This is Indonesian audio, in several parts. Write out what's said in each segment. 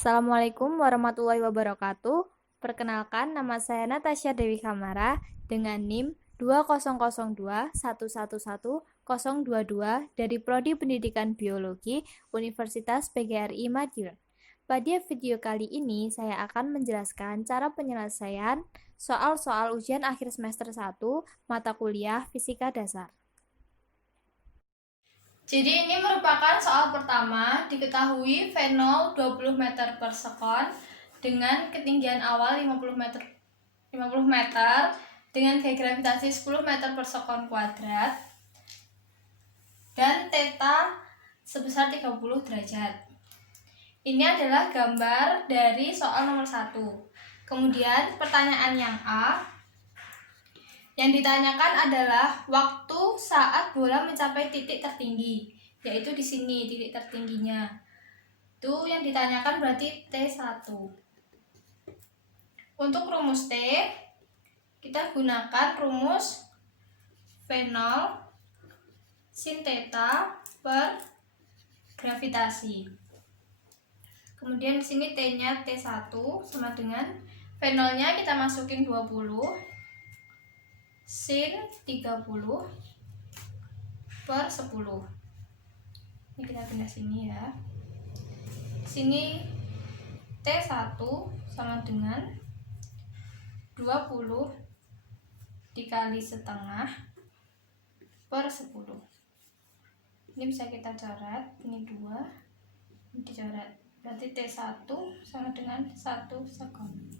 Assalamualaikum warahmatullahi wabarakatuh. Perkenalkan, nama saya Natasha Dewi Kamara dengan NIM 2002111022 dari Prodi Pendidikan Biologi Universitas PGRI Madiun. Pada video kali ini, saya akan menjelaskan cara penyelesaian soal-soal ujian akhir semester 1 mata kuliah Fisika Dasar. Jadi ini merupakan soal pertama, diketahui V0 20 meter per sekon dengan ketinggian awal 50 meter dengan gaya gravitasi 10 meter per sekon kuadrat dan theta sebesar 30 derajat. Ini adalah gambar dari soal nomor 1. Kemudian pertanyaan yang A yang ditanyakan adalah waktu saat bola mencapai titik tertinggi, yaitu di sini titik tertingginya. Itu yang ditanyakan berarti T1. Untuk rumus T, kita gunakan rumus V0 sin theta per gravitasi. Kemudian di sini T-nya T1 sama dengan V0-nya kita masukin 20 sin 30 per 10. Ini kita pindah sini ya. Sini T1 sama dengan 20 dikali setengah per 10. Ini bisa kita coret, ini 2, ini dicoret. Berarti T1 sama dengan 1 sekon.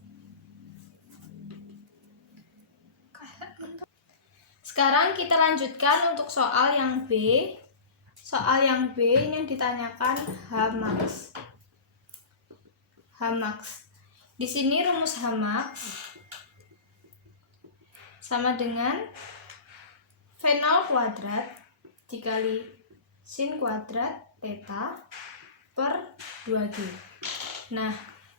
Sekarang kita lanjutkan untuk soal yang B. Soal yang B ini yang ditanyakan Hmax. Di sini rumus Hmax sama dengan V0 kuadrat dikali sin kuadrat theta per 2G. Nah,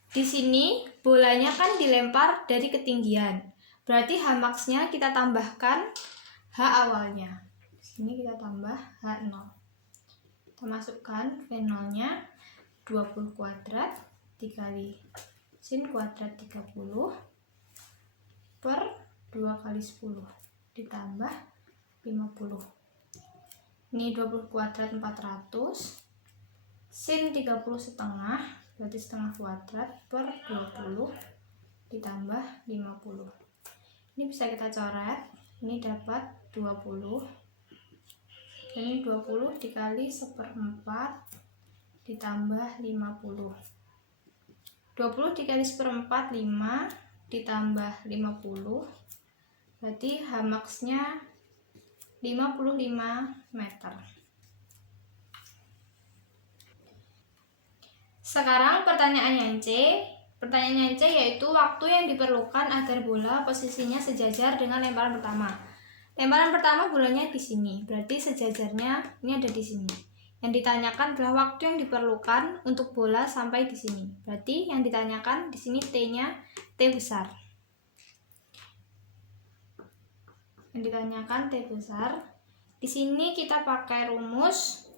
di sini bolanya kan dilempar dari ketinggian. Berarti Hmax-nya kita tambahkan H awalnya. Sini kita tambah H0. Kita masukkan V0-nya 20 kuadrat dikali sin kuadrat 30 per 2 kali 10 ditambah 50. Ini 20 kuadrat 400 sin 30 setengah berarti setengah kuadrat per 20 ditambah 50. Ini bisa kita coret. Ini dapat 20. Ini 20 dikali 1/4 ditambah 50. 20 dikali 1/4 5 ditambah 50. Berarti Hmax-nya 55 meter. Sekarang pertanyaan yang C. Pertanyaan yang C yaitu waktu yang diperlukan agar bola posisinya sejajar dengan lemparan pertama. Lemparan pertama bolanya di sini, berarti sejajarnya ini ada di sini. Yang ditanyakan adalah waktu yang diperlukan untuk bola sampai di sini. Berarti yang ditanyakan di sini T-nya T besar. Yang ditanyakan T besar. Di sini kita pakai rumus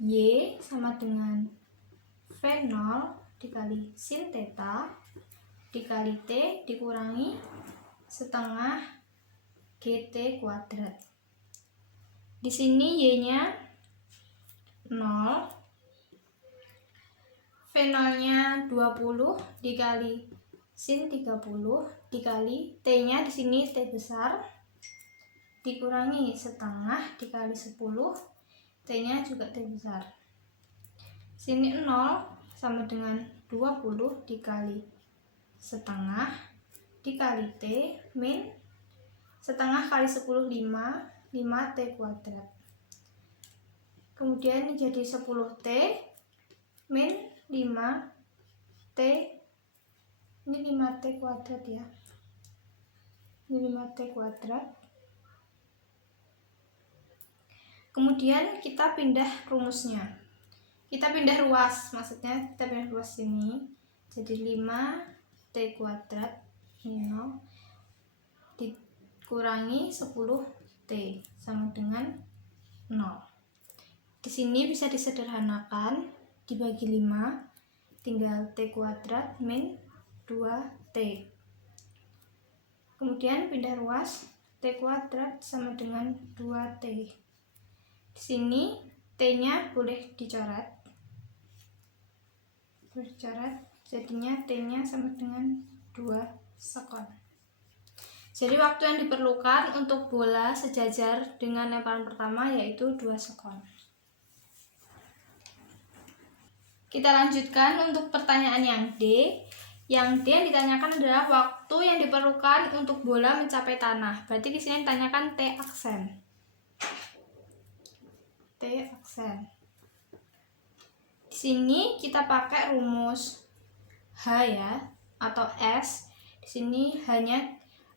Y sama dengan V0 dikali sin theta dikali T dikurangi setengah GT kuadrat. Di sini Y-nya 0, V0-nya 20 dikali sin 30 dikali T-nya di sini T besar dikurangi setengah dikali 10, T-nya juga T besar. Sini 0 sama dengan 20 dikali setengah dikali T min setengah kali 10 5 T kuadrat. Kemudian ini jadi 10T min 5T. Ini 5T kuadrat ya. Ini 5T kuadrat. Kemudian kita pindah rumusnya. Kita pindah ruas, maksudnya kita pindah ruas sini. Jadi 5T kuadrat ini 0 dikurangi 10T sama dengan 0. Di sini bisa disederhanakan, dibagi 5 tinggal T kuadrat min 2T. Kemudian pindah ruas, T kuadrat sama dengan 2T. Di sini T-nya boleh dicoret. Jadinya T-nya sama dengan 2 sekon. Jadi waktu yang diperlukan untuk bola sejajar dengan lemparan pertama yaitu 2 sekon. Kita lanjutkan untuk pertanyaan yang D. Yang D yang ditanyakan adalah waktu yang diperlukan untuk bola mencapai tanah. Berarti di sini ditanyakan T aksen. T aksen. Di sini kita pakai rumus H ya atau S. Di sini hanya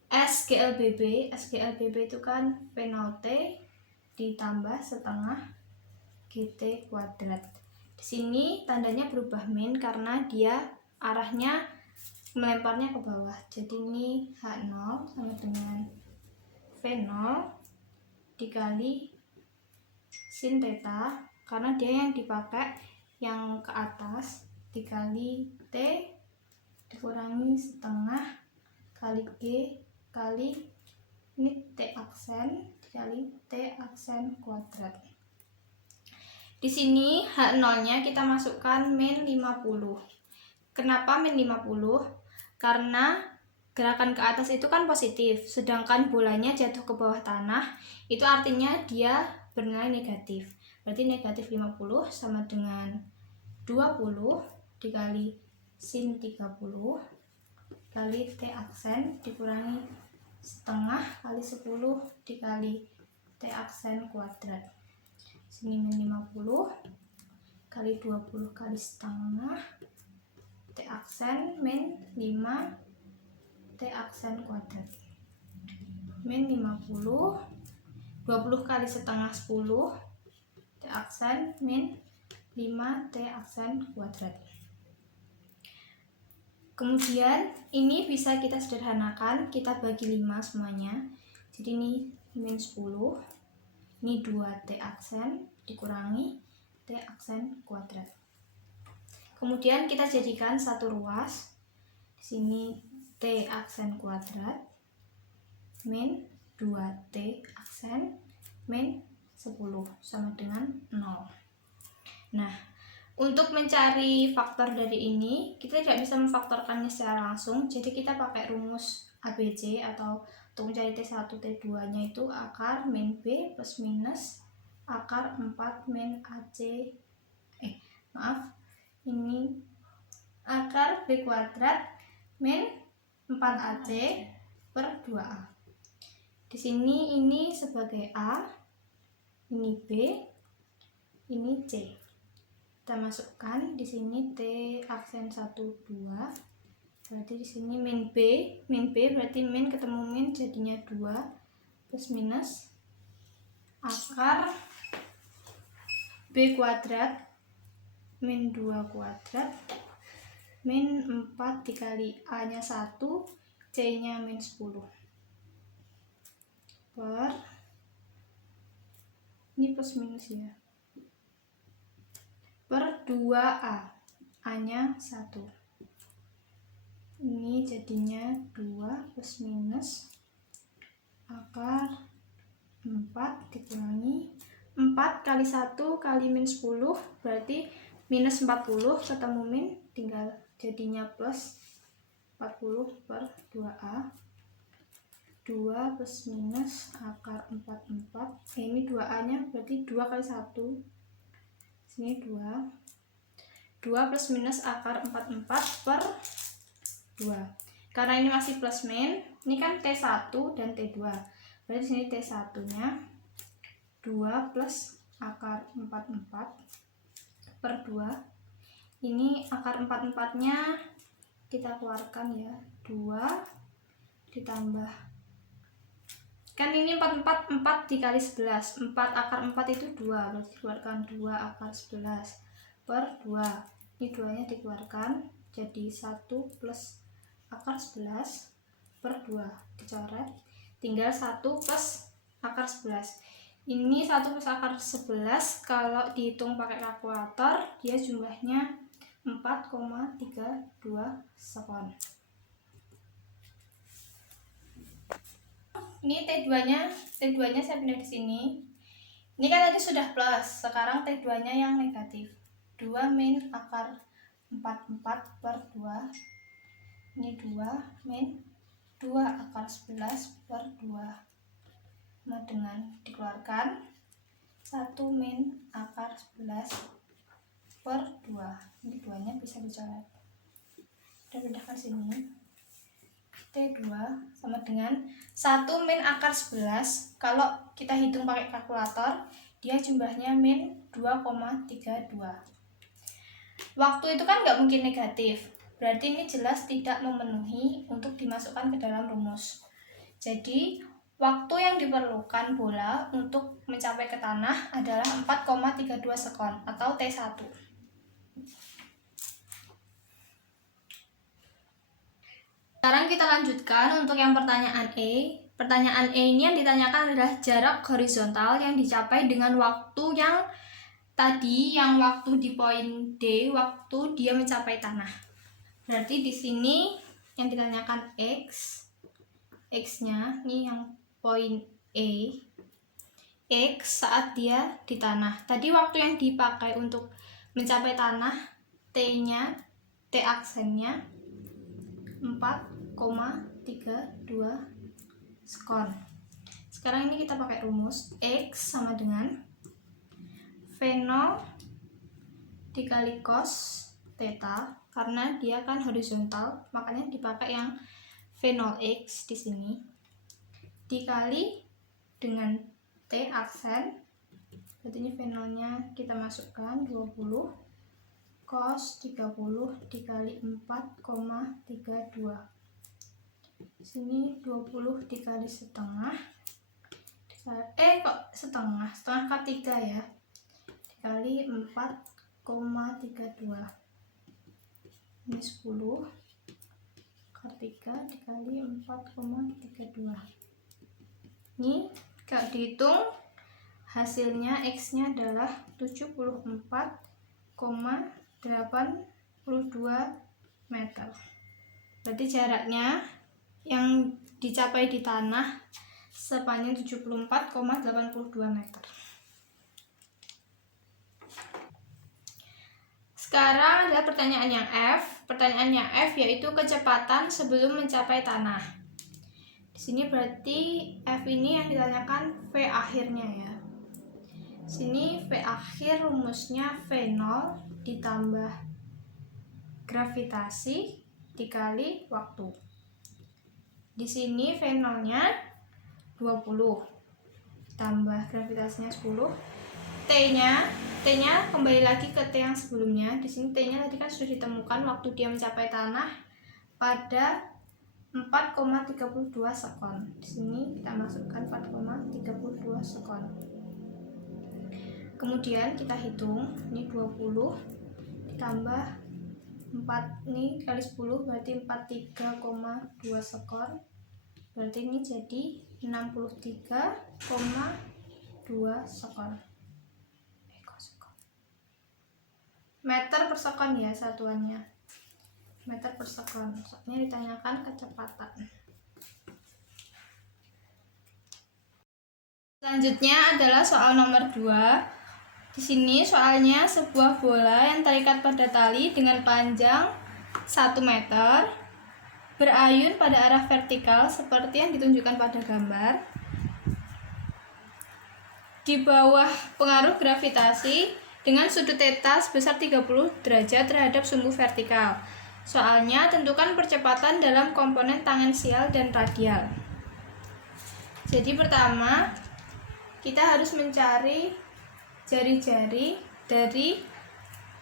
SGLBB. SGLBB itu kan P0T ditambah setengah GT kuadrat. Di sini tandanya berubah min karena dia arahnya melemparnya ke bawah. Jadi ini H0 sama dengan V0 dikali sin theta karena dia yang dipakai yang ke atas dikali T dikurangi setengah kali G kali ini T aksen dikali T aksen kuadrat. Di sini H0-nya kita masukkan min 50. Kenapa min 50? Karena gerakan ke atas itu kan positif, sedangkan bolanya jatuh ke bawah tanah, itu artinya dia bernilai negatif. Berarti negatif 50 sama dengan 20 dikali sin 30 kali T aksen dikurangi setengah kali 10 dikali T aksen kuadrat. Sini min 50 kali 20 kali setengah T aksen min 5 T aksen kuadrat min 50 20 kali setengah 10 T aksen min 5 T aksen kuadrat. Kemudian ini bisa kita sederhanakan, kita bagi 5 semuanya. Jadi ini min 10, ini 2T aksen dikurangi T aksen kuadrat. Kemudian kita jadikan satu ruas. Di sini T aksen kuadrat min 2T aksen min 10 sama dengan 0. Nah, untuk mencari faktor dari ini, kita tidak bisa memfaktorkannya secara langsung. Jadi kita pakai rumus ABC atau untuk mencari T1, T2 nya itu akar min B plus minus akar 4 min AC. Ini akar B kuadrat min 4AC per 2A. Di sini ini sebagai A, ini B, ini C. Kita masukkan di sini T aksen 1 2. Berarti di sini min B berarti min ketemu min jadinya 2 plus minus akar B kuadrat min 2 kuadrat min 4 dikali A nya 1 C nya min 10 per ini plus minus ya per 2A, A nya 1. Ini jadinya 2 plus minus akar 4 dikurangi 4 kali 1 kali min 10 berarti minus 40 ketemu min tinggal jadinya plus 40 per 2A. 2 plus minus akar 4 ini 2A nya berarti 2 kali 1 sini 2 plus minus akar 44 per 2. Karena ini masih plus min, ini kan T1 dan T2. Berarti sini T1 nya 2 plus akar 44 per 2. Ini akar 44 nya kita keluarkan ya, 2 ditambah kan ini 44 dikali 11, 4 akar 4 itu 2, berarti dikeluarkan 2 akar 11 per 2. Ini 2 nya dikeluarkan jadi 1 plus akar 11 per 2 dicoret, tinggal 1 plus akar 11. Ini 1 plus akar 11 kalau dihitung pakai kalkulator dia jumlahnya 4,32 sekon. Ini T2-nya saya pindah di sini. Ini kan tadi sudah plus, sekarang T2-nya yang negatif. 2 min akar 44 per 2. Ini 2 min 2 akar 11 per 2. Sama dengan dikeluarkan 1 min akar 11 per 2. Ini 2-nya bisa dicoret. Kita pindahkan sini. T2 sama dengan 1 min akar 11. Kalau kita hitung pakai kalkulator, dia jumlahnya min 2,32. Waktu itu kan nggak mungkin negatif, berarti ini jelas tidak memenuhi untuk dimasukkan ke dalam rumus. Jadi waktu yang diperlukan bola untuk mencapai ke tanah adalah 4,32 sekon atau T1. Sekarang kita lanjutkan untuk yang pertanyaan E. Pertanyaan E ini yang ditanyakan adalah jarak horizontal yang dicapai dengan waktu yang tadi, yang waktu di poin D, waktu dia mencapai tanah. Berarti di sini yang ditanyakan X, X-nya ini yang poin E, X saat dia di tanah. Tadi waktu yang dipakai untuk mencapai tanah, T-nya, T aksennya 4,32 sekon. Sekarang ini kita pakai rumus X sama dengan V0 dikali cos theta, karena dia kan horizontal, makanya dipakai yang V0x di sini, dikali dengan T aksen. Berarti ini V0-nya kita masukkan 20 cos 30 dikali 4,32. Sini 20 dikali setengah. Setengah K3 ya. Dikali 4,32. Ini 10 K3 dikali 4,32. Ini kalau dihitung hasilnya X-nya adalah 74,82 meter. Berarti jaraknya yang dicapai di tanah sepanjang 74,82 meter. Sekarang adalah pertanyaan yang F. Pertanyaan yang F yaitu kecepatan sebelum mencapai tanah. Di sini berarti F ini yang ditanyakan V akhirnya ya. Sini V akhir rumusnya V0 ditambah gravitasi dikali waktu. Di sini V0-nya 20 tambah gravitasinya 10. T-nya kembali lagi ke T yang sebelumnya. Di sini T-nya tadi kan sudah ditemukan waktu dia mencapai tanah pada 4,32 sekon. Di sini kita masukkan 4,32 sekon. Kemudian kita hitung, ini 20 ditambah 4 ini kali 10 berarti 43,2 sekon. Berarti ini jadi 63,2 sekon. Meter per sekon ya satuannya. Meter per sekon. Soalnya ditanyakan kecepatan. Selanjutnya adalah soal nomor 2. Di sini soalnya sebuah bola yang terikat pada tali dengan panjang 1 meter berayun pada arah vertikal seperti yang ditunjukkan pada gambar. Di bawah pengaruh gravitasi dengan sudut theta sebesar 30 derajat terhadap sumbu vertikal. Soalnya tentukan percepatan dalam komponen tangensial dan radial. Jadi pertama kita harus mencari jari-jari dari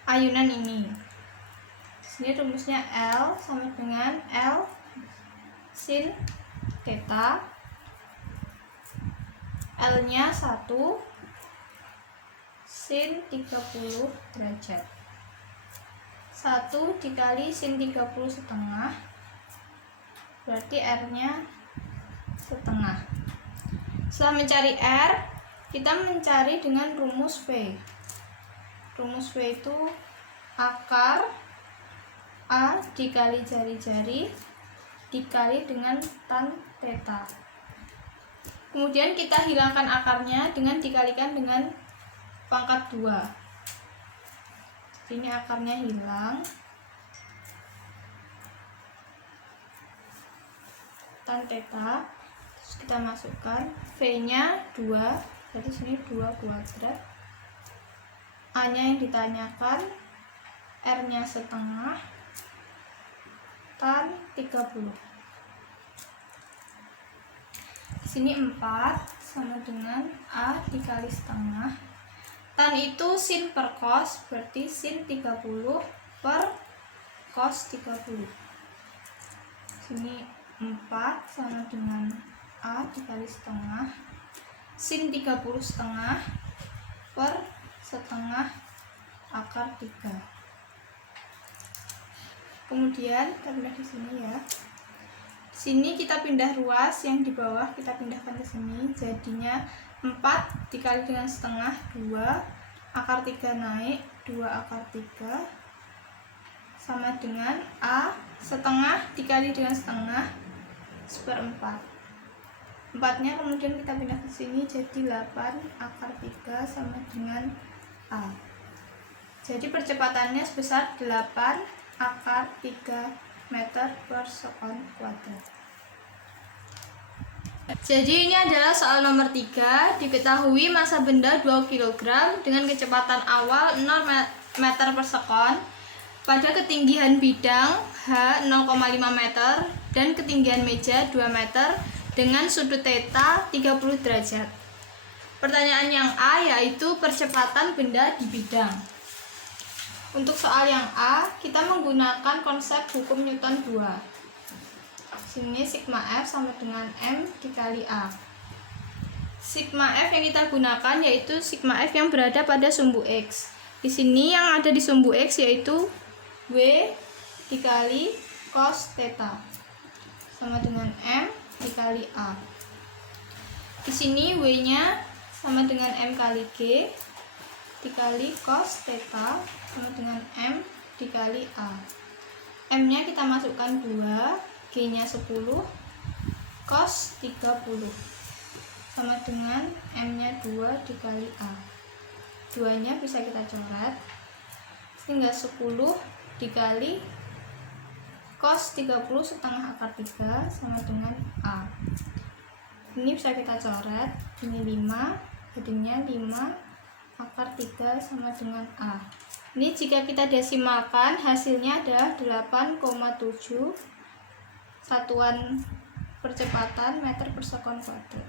ayunan ini. Sini rumusnya L sama dengan L sin theta. L-nya 1 sin 30 derajat. 1 dikali sin 30 setengah. Berarti R-nya setengah. Setelah mencari R, kita mencari dengan rumus V. Rumus V itu akar A dikali jari-jari dikali dengan tan theta. Kemudian kita hilangkan akarnya dengan dikalikan dengan pangkat 2. Ini akarnya hilang. Tan theta. Terus kita masukkan V-nya 2. Jadi sini 2 kuadrat. A-nya yang ditanyakan, R-nya setengah, tan 30. Sini 4 sama dengan A dikali setengah. Tan itu sin per cos, berarti sin 30 per cos 30. Sini 4 sama dengan A dikali setengah. Sin 30 setengah per setengah akar 3. Kemudian kita pindah di sini ya. Sini kita pindah ruas, yang di bawah kita pindahkan ke sini, jadinya 4 dikali dengan setengah 2, akar 3 naik 2 akar 3 sama dengan A setengah dikali dengan setengah seperempat. 4-nya kemudian kita pindah ke sini jadi 8 akar 3 sama dengan A. Jadi percepatannya sebesar 8 akar 3 meter per sekon kuadrat. Jadi ini adalah soal nomor 3. Diketahui massa benda 2 kg dengan kecepatan awal 0 meter per sekon pada ketinggian bidang H 0,5 meter dan ketinggian meja 2 meter dengan sudut theta 30 derajat. Pertanyaan yang A yaitu percepatan benda di bidang. Untuk soal yang A, kita menggunakan konsep hukum Newton 2. Sini sigma F sama dengan M dikali A. Sigma F yang kita gunakan yaitu sigma F yang berada pada sumbu X. Di sini yang ada di sumbu X yaitu W dikali cos theta sama dengan M dikali A. Di sini W-nya sama dengan M kali G dikali cos theta sama dengan M dikali A. M-nya kita masukkan 2, G-nya 10, cos 30 sama dengan M-nya 2 dikali A. 2-nya bisa kita coret sehingga 10 dikali cos 30 setengah akar 3 sama dengan A. Ini bisa kita coret, ini 5, jadinya 5 akar 3 sama dengan A. Ini jika kita desimalkan hasilnya adalah 8,7 satuan percepatan meter per sekon kuadrat.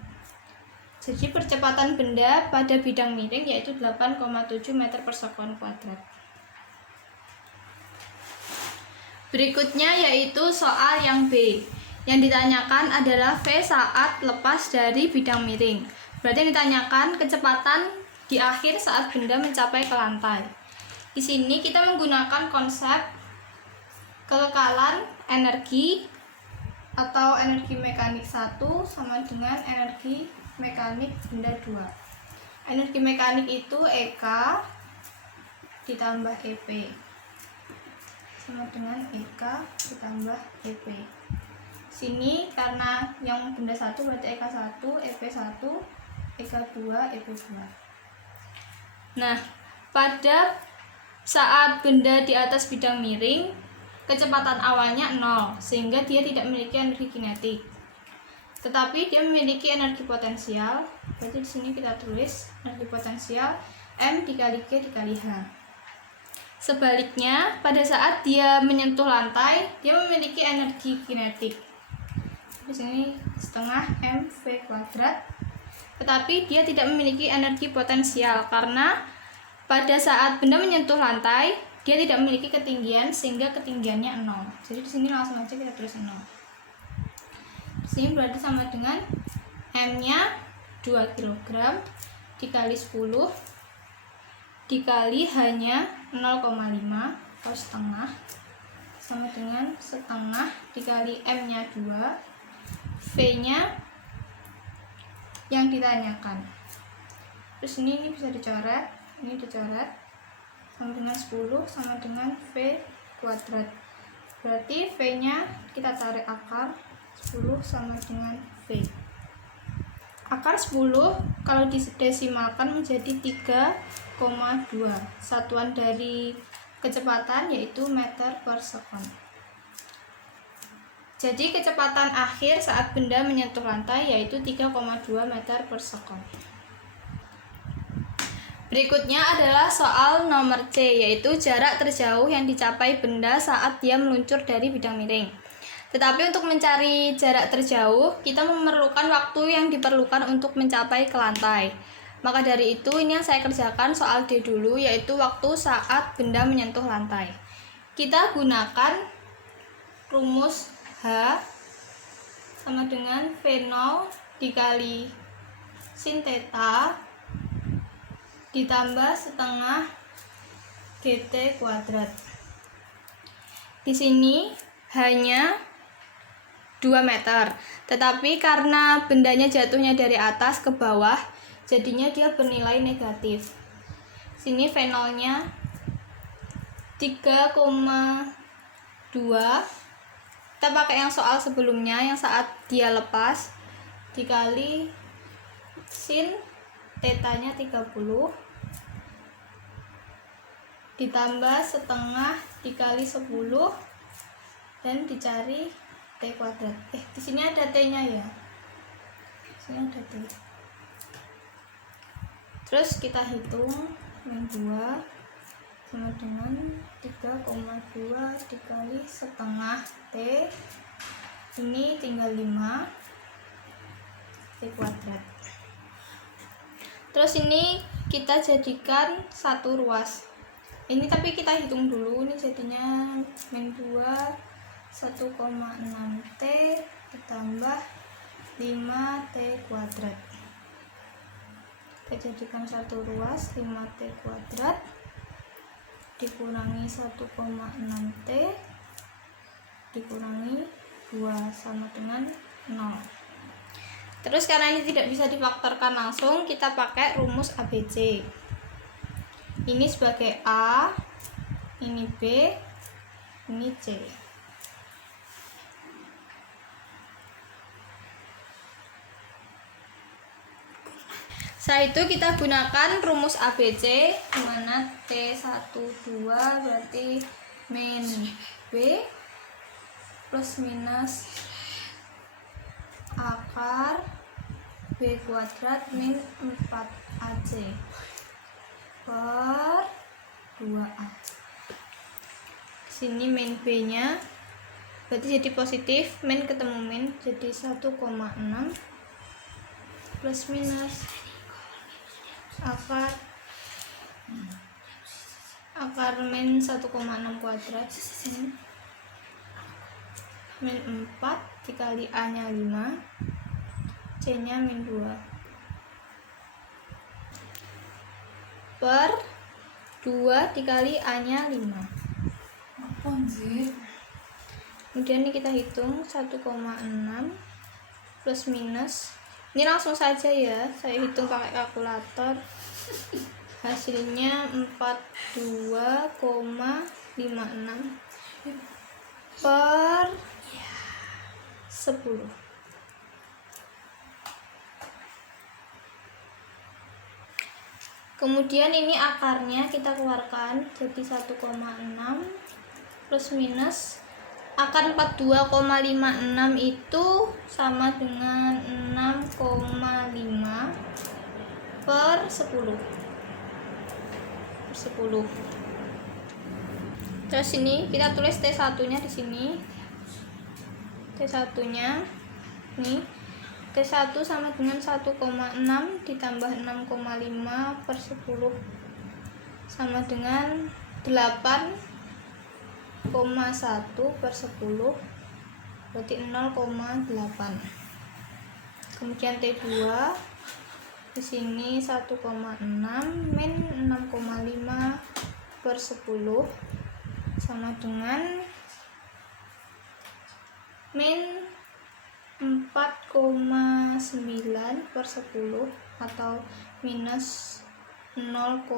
Jadi percepatan benda pada bidang miring yaitu 8,7 meter per sekon kuadrat. Berikutnya yaitu soal yang B. Yang ditanyakan adalah V saat lepas dari bidang miring. Berarti yang ditanyakan kecepatan di akhir saat benda mencapai ke lantai. Di sini kita menggunakan konsep kekekalan energi atau energi mekanik 1 sama dengan energi mekanik benda 2. Energi mekanik itu EK ditambah EP sama dengan EK ditambah EP. Sini karena yang benda 1 berarti EK 1, EP 1, EK 2, EP 2. Nah, pada saat benda di atas bidang miring, kecepatan awalnya 0, sehingga dia tidak memiliki energi kinetik. Tetapi dia memiliki energi potensial. Berarti di sini kita tulis energi potensial M dikali G dikali H. Sebaliknya, pada saat dia menyentuh lantai, dia memiliki energi kinetik. Di sini setengah mv kuadrat. Tetapi dia tidak memiliki energi potensial karena pada saat benda menyentuh lantai, dia tidak memiliki ketinggian sehingga ketinggiannya 0. Jadi di sini langsung aja kita tulis 0. Di sini berarti sama dengan M-nya 2 kg dikali 10 dikali H-nya 0,5 atau setengah sama dengan setengah dikali M-nya 2, V-nya yang ditanyakan. Terus ini bisa dicoret. Ini dicoret sama dengan 10 sama dengan V kuadrat. Berarti V-nya kita tarik akar 10 sama dengan V. Akar 10 kalau didesimalkan menjadi 3,2. Satuan dari kecepatan yaitu meter per second. Jadi kecepatan akhir saat benda menyentuh lantai yaitu 3,2 meter per second. Berikutnya adalah soal nomor C, yaitu jarak terjauh yang dicapai benda saat dia meluncur dari bidang miring. Tetapi untuk mencari jarak terjauh, kita memerlukan waktu yang diperlukan untuk mencapai ke lantai. Maka dari itu, ini yang saya kerjakan soal D dulu, yaitu waktu saat benda menyentuh lantai. Kita gunakan rumus H sama dengan V0 dikali sin theta ditambah setengah GT kuadrat. Di sini hanya 2 meter, tetapi karena bendanya jatuhnya dari atas ke bawah, jadinya dia bernilai negatif. Sini V0-nya 3,2. Kita pakai yang soal sebelumnya yang saat dia lepas dikali sin tetanya 30 ditambah setengah dikali 10 dan dicari T kuadrat. Di sini ada T-nya ya. Di sini ada T. Terus kita hitung min 2 sama dengan 3,2 dikali setengah T. Ini tinggal 5 T kuadrat. Terus ini kita jadikan satu ruas. Ini tapi kita hitung dulu, ini jadinya min 2 1,6 T ditambah 5 T kuadrat. Kita jadikan satu ruas 5 T kuadrat dikurangi 1,6 T dikurangi 2 sama dengan 0. Terus karena ini tidak bisa difaktorkan langsung, kita pakai rumus ABC. Ini sebagai A, ini B, ini C. Setelah itu kita gunakan rumus ABC, di mana T12 berarti min B plus minus akar B kuadrat min 4AC per 2A. Sini min B nya berarti jadi positif, min ketemu min jadi 1,6 plus minus akar min 1,6 kuadrat min 4 dikali A nya 5, C nya min 2 per 2 dikali A nya 5. Kemudian ini kita hitung 1,6 plus minus, ini langsung saja ya, saya hitung pakai kalkulator. Hasilnya 42,56 per 10. Kemudian ini akarnya kita keluarkan jadi 1,6 plus minus akar 42,56 itu sama dengan 6,5 per 10 per 10. Terus ini kita tulis T1 nya di sini. T1 nya nih, T1 sama dengan 1,6 ditambah 6,5 per 10 sama dengan 8,1 per 10 berarti 0,8. Kemudian T2 di sini 1,6 min 6,5 per 10 sama dengan min 4,9 per 10 atau minus 0,5.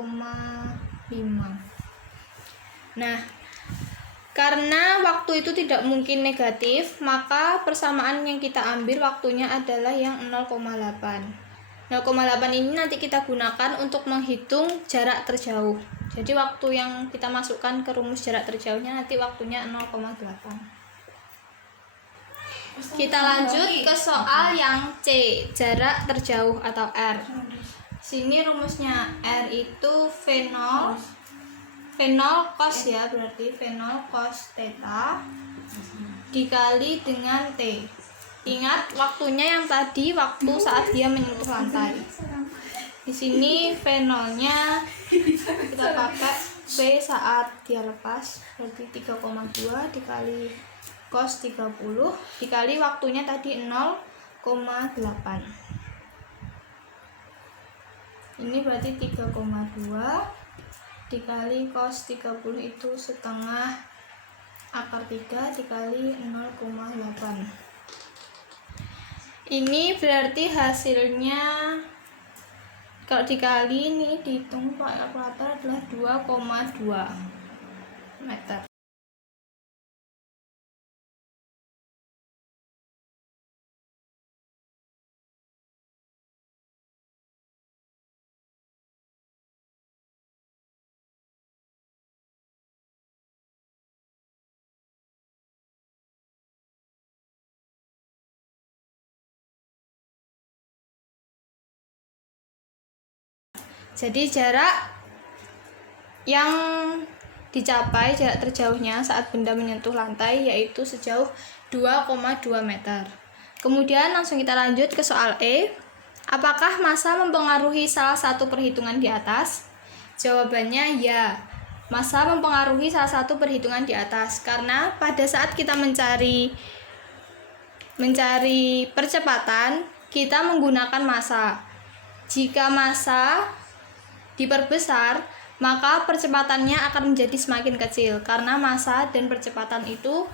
Nah, Karena waktu itu tidak mungkin negatif, maka persamaan yang kita ambil waktunya adalah yang 0,8. 0,8 ini nanti kita gunakan untuk menghitung jarak terjauh. Jadi waktu yang kita masukkan ke rumus jarak terjauhnya nanti waktunya 0,8. Kita lanjut ke soal yang C, jarak terjauh atau R. Sini rumusnya R itu V0 cos ya, berarti V0 cos theta dikali dengan T. Ingat waktunya yang tadi waktu saat dia menyentuh lantai. Di sini V0-nya kita pakai V saat dia lepas, berarti 3,2 dikali cos 30 dikali waktunya tadi 0,8. Ini berarti 3,2 dikali cos 30 itu setengah akar 3 dikali 0,8. Ini berarti hasilnya kalau dikali ini dihitung pakai kalkulator adalah 2,2 meter. Jadi jarak yang dicapai, jarak terjauhnya saat benda menyentuh lantai yaitu sejauh 2,2 meter. Kemudian langsung kita lanjut ke soal E. Apakah massa mempengaruhi salah satu perhitungan di atas? Jawabannya ya. Massa mempengaruhi salah satu perhitungan di atas karena pada saat kita mencari percepatan, kita menggunakan massa. Jika massa diperbesar, maka percepatannya akan menjadi semakin kecil karena massa dan percepatan itu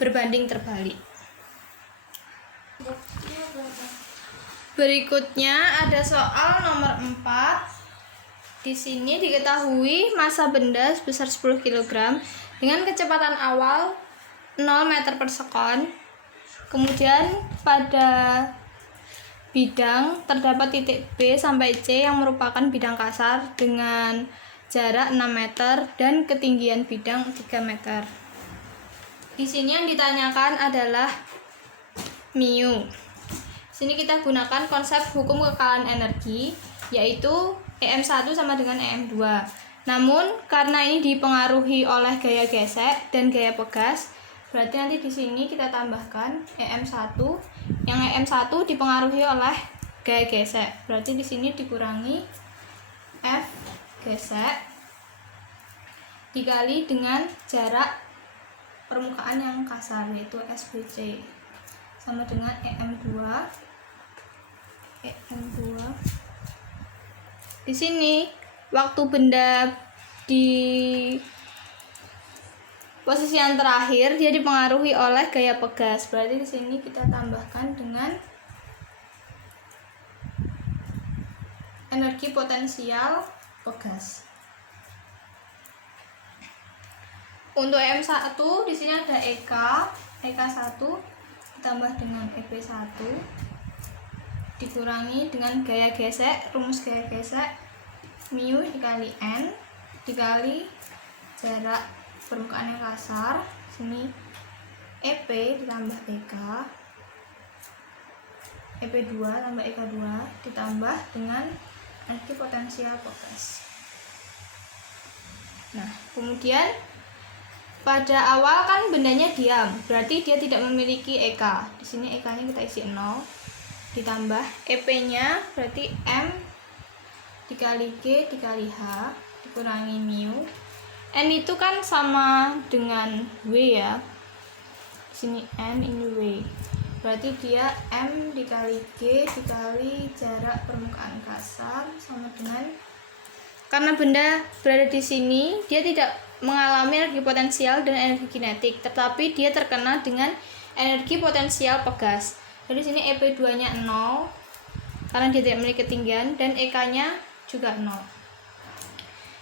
berbanding terbalik. Berikutnya ada soal nomor 4. Di sini diketahui massa benda sebesar 10 kg dengan kecepatan awal 0 meter per sekon. Kemudian pada bidang terdapat titik B sampai C yang merupakan bidang kasar dengan jarak 6 meter dan ketinggian bidang 3 meter. Di sini yang ditanyakan adalah mu. Sini kita gunakan konsep hukum kekalahan energi, yaitu EM1 sama dengan EM2. Namun karena ini dipengaruhi oleh gaya gesek dan gaya pegas, berarti nanti di sini kita tambahkan EM1. Yang EM1 dipengaruhi oleh gaya gesek. Berarti di sini dikurangi F gesek dikali dengan jarak permukaan yang kasar yaitu SBC sama dengan EM2. Di sini waktu benda di posisi yang terakhir dia dipengaruhi oleh gaya pegas. Berarti di sini kita tambahkan dengan energi potensial pegas. Untuk EM1 di sini ada EK1 ditambah dengan EP1 dikurangi dengan gaya gesek, rumus gaya gesek mu dikali N dikali jarak permukaan yang kasar, sini EP ditambah EK, EP2 tambah EK2 ditambah dengan energi potensial pegas. Nah, kemudian pada awal kan bendanya diam, berarti dia tidak memiliki EK. Di sini EK-nya kita isi 0, ditambah EP-nya berarti M dikali G dikali H dikurangi mu. N itu kan sama dengan W ya. Sini N, ini W. Berarti dia M dikali G dikali jarak permukaan kasar sama dengan, karena benda berada di sini, dia tidak mengalami energi potensial dan energi kinetik, tetapi dia terkena dengan energi potensial pegas. Jadi sini EP2-nya 0 karena dia tidak memiliki ketinggian dan EK-nya juga 0.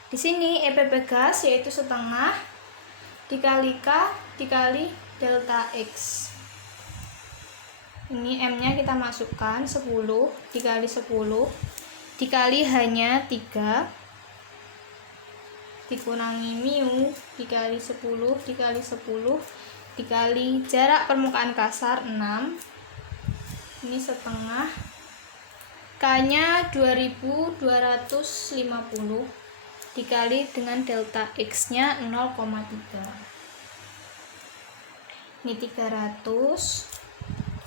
Di sini EP pegas yaitu setengah dikali K dikali delta X. Ini M-nya kita masukkan 10 dikali 10 dikali hanya 3 dikurangi mu dikali 10 dikali 10 dikali jarak permukaan kasar 6. Ini setengah. K-nya 2250 dikali dengan delta X-nya 0,3. Ini 300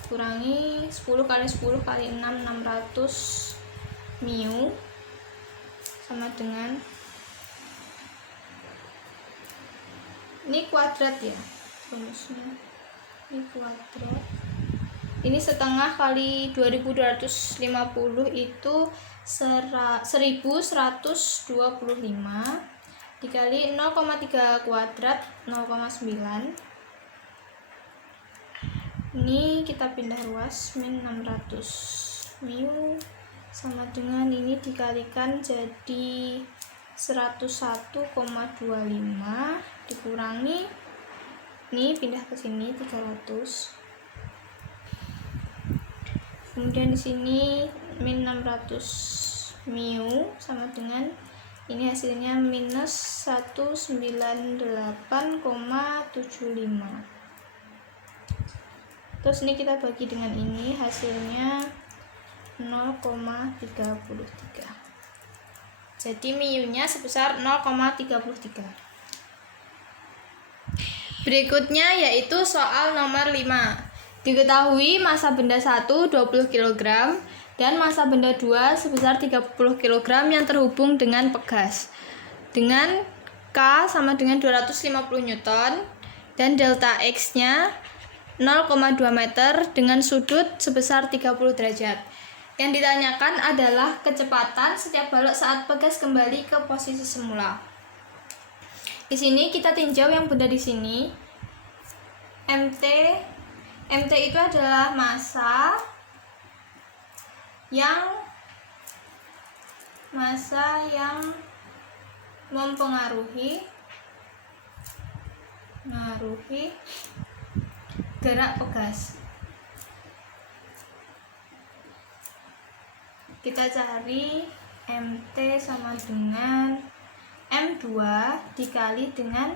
kurangi 10 kali 10 kali 6 600 mu sama dengan ini kuadrat ya rumusnya, ini kuadrat, ini setengah kali 2250 itu 1125 dikali 0,3 kuadrat 0,9. Ini kita pindah ruas, min 600 mu sama dengan ini dikalikan jadi 101,25 dikurangi ini pindah ke sini 300. Kemudian di sini min 600 mu sama dengan ini hasilnya minus 198,75. Terus ini kita bagi dengan ini hasilnya 0,33. Jadi mu-nya sebesar 0,33. Berikutnya yaitu soal nomor 5. Diketahui massa benda 1 20 kg dan massa benda 2 sebesar 30 kg yang terhubung dengan pegas. Dengan K sama dengan 250 Newton dan delta X-nya 0,2 meter dengan sudut sebesar 30 derajat. Yang ditanyakan adalah kecepatan setiap balok saat pegas kembali ke posisi semula. Di sini kita tinjau yang benda di sini. MT itu adalah massa yang mempengaruhi gerak pegas. Kita cari MT sama dengan M2 dikali dengan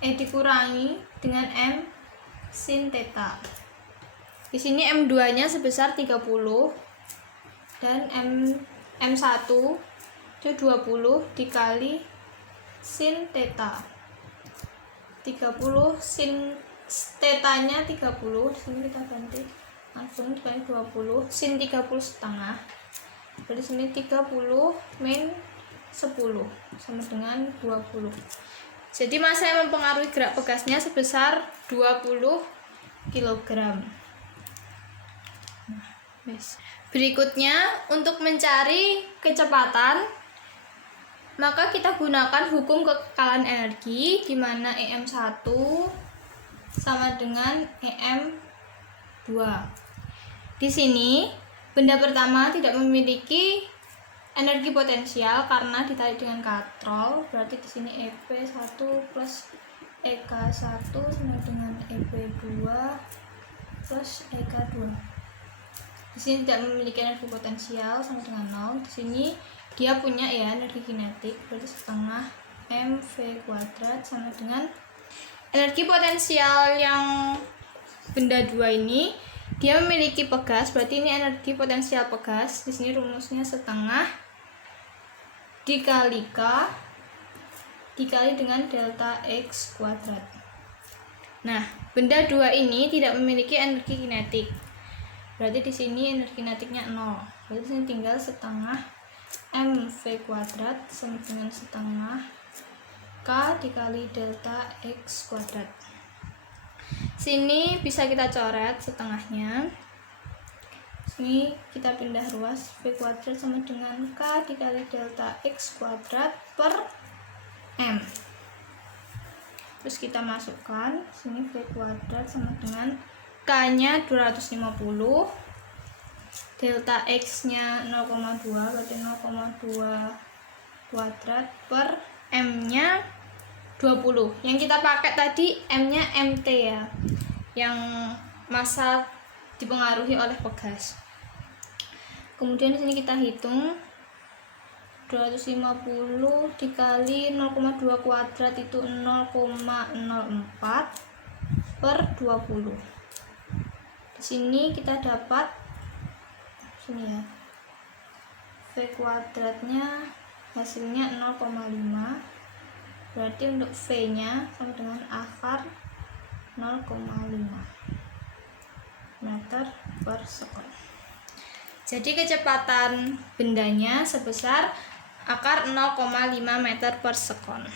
dikurangi dengan M sin theta. Di sini M2-nya sebesar 30 dan M1 itu 20 dikali sin theta. 30 sin theta-nya 30, di sini kita ganti langsung dikali 20 sin 30 setengah. Jadi sini 30 min 10 sama dengan 20. Jadi massa yang mempengaruhi gerak pegasnya sebesar 20 kg. Berikutnya untuk mencari kecepatan maka kita gunakan hukum kekekalan energi di mana EM1 sama dengan EM2. Di sini benda pertama tidak memiliki energi potensial karena ditarik dengan katrol, berarti di sini EP1 plus EK1 sama dengan EP2 plus EK2. Di sini tidak memiliki energi potensial sama dengan 0. Di sini dia punya ya energi kinetik, berarti setengah mv kuadrat sama dengan energi potensial yang benda 2 ini. Dia memiliki pegas, berarti ini energi potensial pegas. Di sini rumusnya setengah dikali K dikali dengan delta X kuadrat. Nah, benda 2 ini tidak memiliki energi kinetik. Berarti di sini energi kinetiknya 0. Berarti di sini tinggal setengah mv kuadrat sama dengan setengah K dikali delta X kuadrat. Sini bisa kita coret setengahnya. Sini kita pindah ruas, V kuadrat sama dengan K dikali delta X kuadrat per M. Terus kita masukkan, sini V kuadrat sama dengan K-nya 250, delta X-nya 0,2, berarti 0,2 kuadrat per M-nya 20. Yang kita pakai tadi M-nya MT ya, yang massa dipengaruhi oleh pegas. Kemudian di sini kita hitung 250 dikali 0,2 kuadrat itu 0,04 per 20. Di sini kita dapat sini ya, V kuadratnya hasilnya 0,5, berarti untuk V nya sama dengan akar 0,5 meter per sekon. Jadi kecepatan bendanya sebesar akar 0,5 meter per sekon.